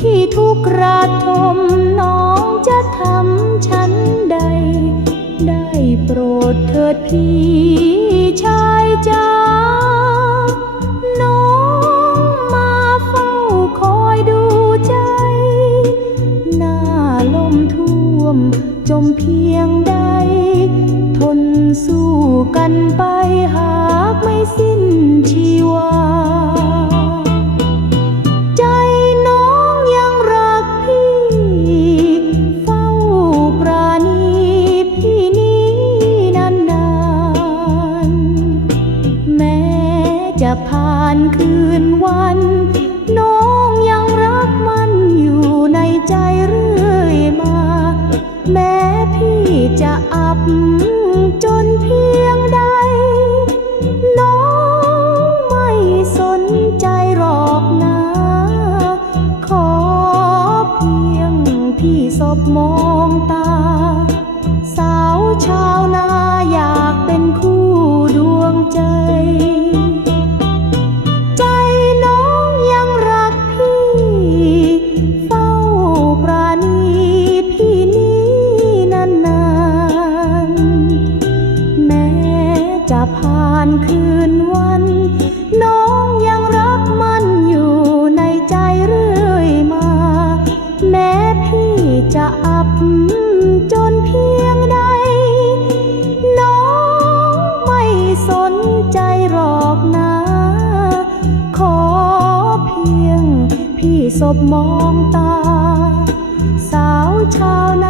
ที่ทุกระทมน้องจะทำฉันใด ได้โปรดเถิดพี่ชายจ้าน้องมาเฝ้าคอยดูใจ หน้าลมท่วมจมเพียงใดานคืนวัน น้องยังรักมันอยู่ในใจเรื่อยมา แม้พี่จะอับจนเพียงใด น้องไม่สนใจหรอกนะ ขอเพียงพี่สบมองตาานคืนวัน น้องยังรักมันอยู่ในใจเรื่อยมา แม้พี่จะอับจนเพียงใด น้องไม่สนใจหรอกนะ ขอเพียงพี่สบมองตา สาวชาวนา